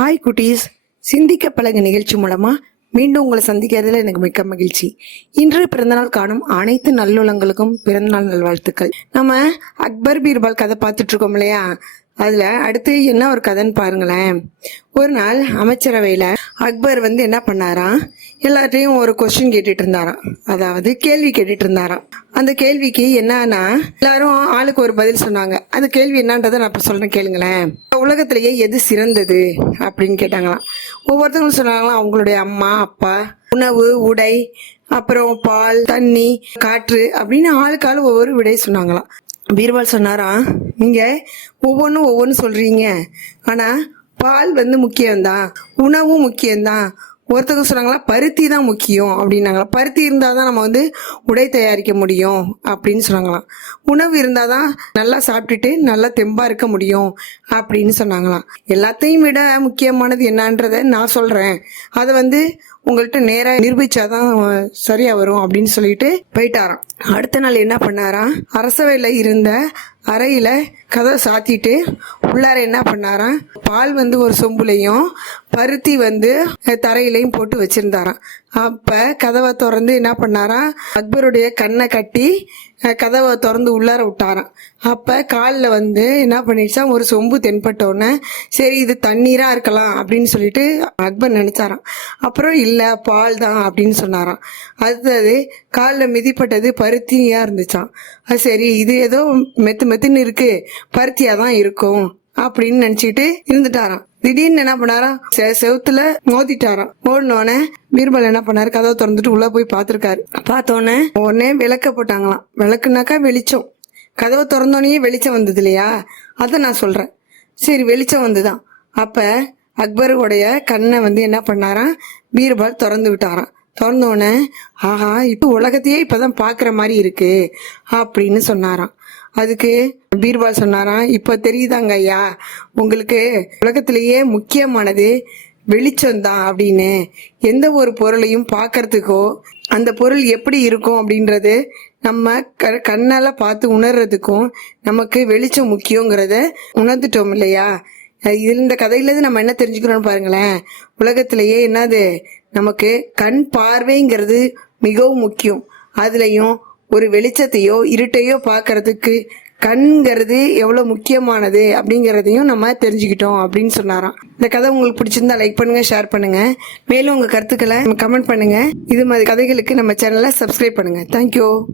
Hi குட்டீஸ். சிந்திக்க பழகு நிகழ்ச்சி மூலமா மீண்டும் உங்களை சந்திக்கிறதுல எனக்கு மிக்க மகிழ்ச்சி. இன்று பிறந்தநாள் காணும் அனைத்து நல்லுள்ளங்களுக்கும் பிறந்தநாள் நல்வாழ்த்துக்கள். நம்ம அக்பர் பீர்பால் கதை பார்த்துட்டு இருக்கோம் இல்லையா? அதுல அடுத்து என்ன ஒரு கதைன்னு பாருங்களேன். ஒரு நாள் அமைச்சரவையில அக்பர் வந்து என்ன பண்ணாராம்? எல்லார்ட்டையும் ஒரு கொஸ்டின் கேட்டுட்டு இருந்தாராம். அதாவது கேள்வி கேட்டுட்டு இருந்தாராம். அந்த கேள்விக்கு என்னன்னா எல்லாரும் ஆளுக்கு ஒரு பதில் சொன்னாங்க. அந்த கேள்வி என்னன்றதை நான் இப்போ சொல்றேன் கேளுங்களேன். உலகத்திலேயே எது சிறந்தது அப்படின்னு கேட்டாங்களாம். ஒவ்வொருத்தவங்களும் சொன்னாங்களாம் அவங்களுடைய அம்மா அப்பா உணவு உடை அப்புறம் பால் தண்ணி காற்று அப்படின்னு ஆளுக்கு ஆள் ஒவ்வொரு விடை சொன்னாங்களாம். பீர்பால் சொன்னாராம் நீங்க ஒவ்வொன்றும் ஒவ்வொன்றும் சொல்றீங்க. ஆனா பால் வந்து முக்கியம்தான் உணவும் முக்கியம்தான் ஒருத்தவங்க சொன்னாங்களா பருத்தி தான் முக்கியம் அப்படின்னாங்களா. பருத்தி இருந்தால் தான் நம்ம வந்து உடை தயாரிக்க முடியும் அப்படின்னு சொன்னாங்களாம். உணவு இருந்தால் தான் நல்லா சாப்பிட்டுட்டு நல்லா தெம்பாக இருக்க முடியும் அப்படின்னு சொன்னாங்களாம். எல்லாத்தையும் விட முக்கியமானது என்னன்றதை நான் சொல்கிறேன் அதை வந்து உங்கள்கிட்ட நேராக நிரூபிச்சாதான் சரியாக வரும் அப்படின்னு சொல்லிட்டு போயிட்டாராம். அடுத்த நாள் என்ன பண்ணாராம்? அரசவையில் இருந்த அறையில் கதவை சாத்திட்டு உள்ளார என்ன பண்ணாராம்? பால் வந்து ஒரு சொம்புலையும் பருத்தி வந்து தரையிலையும் போட்டு வச்சிருந்தாராம். அப்ப கதவை திறந்து என்ன பண்ணாராம்? அக்பருடைய கண்ணை கட்டி கதவை திறந்து உள்ளார விட்டாராம். அப்ப காலில் வந்து என்ன பண்ணிடுச்சா ஒரு சொம்பு தென்பட்ட உடனே சரி இது தண்ணீரா இருக்கலாம் அப்படின்னு சொல்லிட்டு அக்பர் நினைச்சாராம். அப்புறம் இல்ல பால் தான் அப்படின்னு சொன்னாராம். அடுத்தது காலில் மிதிப்பட்டது பருத்தியா இருந்துச்சான் அது சரி இது ஏதோ மெத்து மெத்துன்னு இருக்கு. பருத்தியா தான் இருக்கும். அப்படின்னு நினைச்சிட்டு இருந்துட்டாராம். திடீர்னு என்ன பண்ணாராம்? செ- செவுத்துல மோதிட்டாராம். மோதினோடனே பீர்பல் என்ன பண்ணாரு? கதவை திறந்துட்டு உள்ள போய் பார்த்திருக்காரு. பார்த்தோன்னே உடனே விளக்க போட்டாங்களாம். விளக்குனாக்கா வெளிச்சம். கதவை திறந்தோடனே வெளிச்சம் வந்தது இல்லையா? அதை நான் சொல்றேன். சரி வெளிச்சம் வந்துதான். அப்ப அக்பருடைய கண்ணை வந்து என்ன பண்ணாராம்? பீர்பால் திறந்து விட்டாராம். திறந்தோடனே ஆஹா இப்போ உலகத்தையே இப்பதான் பாக்குற மாதிரி இருக்கு அப்படின்னு சொன்னாராம். அதுக்கு பீர்பால் சொன்னாராம் இப்போ தெரியுதாங்க ஐயா உங்களுக்கு உலகத்திலேயே முக்கியமானது வெளிச்சம் தான் அப்படின்னு. எந்த ஒரு பொருளையும் பார்க்கறதுக்கோ அந்த பொருள் எப்படி இருக்கும் அப்படின்றது நம்ம க கண்ணால் பார்த்து உணர்றதுக்கும் நமக்கு வெளிச்சம் முக்கியங்கிறத உணர்ந்துட்டோம் இல்லையா? இது இந்த கதையிலேருந்து நம்ம என்ன தெரிஞ்சுக்கிறோம்னு பாருங்களேன். உலகத்திலேயே என்னது? நமக்கு கண் பார்வைங்கிறது மிகவும் முக்கியம். அதுலேயும் ஒரு வெளிச்சத்தையோ இருட்டையோ பார்க்கறதுக்கு கண்ங்கிறது எவ்வளோ முக்கியமானது அப்படிங்கிறதையும் நம்ம தெரிஞ்சுக்கிட்டோம் அப்படின்னு சொன்னாராம். இந்த கதை உங்களுக்கு பிடிச்சிருந்தா லைக் பண்ணுங்க ஷேர் பண்ணுங்க. மேலும் உங்க கருத்துக்களை கமெண்ட் பண்ணுங்க. இது மாதிரி கதைகளுக்கு நம்ம சேனலை சப்ஸ்கிரைப் பண்ணுங்க. தேங்க்யூ